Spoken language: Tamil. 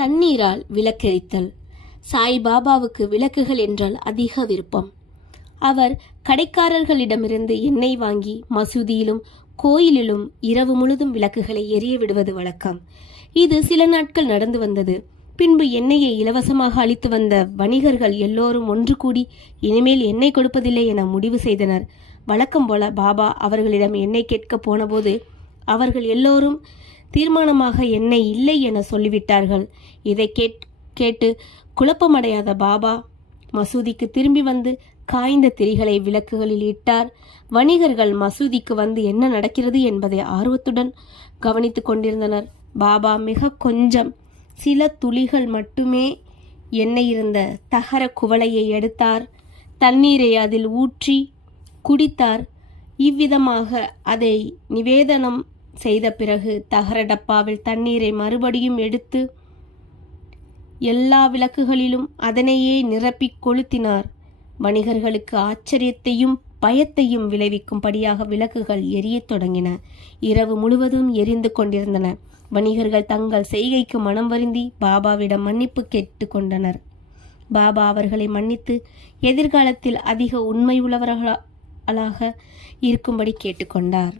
தண்ணீரால் விளக்கெரித்தல். சாய்பாபாவுக்கு விளக்குகள் என்றால் அதிக விருப்பம். அவர் கடைக்காரர்களிடமிருந்து எண்ணெய் வாங்கி மசூதியிலும் கோயிலிலும் இரவு முழுதும் விளக்குகளை எரிய விடுவது வழக்கம். இது சில நாட்கள் நடந்து வந்தது. பின்பு எண்ணெயை இலவசமாக அளித்து வந்த வணிகர்கள் எல்லோரும் ஒன்று கூடி இனிமேல் எண்ணெய் கொடுப்பதில்லை என முடிவு செய்தனர். வழக்கம் போல பாபா அவர்களிடம் எண்ணெய் கேட்க போனபோது அவர்கள் எல்லோரும் தீர்மானமாக எண்ணெய் இல்லை என சொல்லிவிட்டார்கள். இதை கேட்டு குழப்பமடையாத பாபா மசூதிக்கு திரும்பி வந்து காய்ந்த திரிகளை விளக்குகளில் இட்டார். வணிகர்கள் மசூதிக்கு வந்து என்ன நடக்கிறது என்பதை ஆர்வத்துடன் கவனித்துக் கொண்டிருந்தனர். பாபா மிக கொஞ்சம் சில துளிகள் மட்டுமே எண்ணெய் இருந்த தகர குவளையை எடுத்தார். தண்ணீரை அதில் ஊற்றி குடித்தார். இவ்விதமாக அதை நிவேதனம் செய்த பிறகு தகர டப்பாவில் தண்ணீரை மறுபடியும் எடுத்து எல்லா விளக்குகளிலும் அதனையே நிரப்பி கொளுத்தினார். வணிகர்களுக்கு ஆச்சரியத்தையும் பயத்தையும் விளைவிக்கும்படியாக விளக்குகள் எரியத் தொடங்கின. இரவு முழுவதும் எரிந்து கொண்டிருந்தன. வணிகர்கள் தங்கள் செய்கைக்கு மனம் வருந்தி பாபாவிடம் மன்னிப்பு கேட்டு கொண்டனர். பாபா அவர்களை மன்னித்து எதிர்காலத்தில் அதிக உண்மை உள்ளவர்களாக இருக்கும்படி கேட்டுக்கொண்டார்.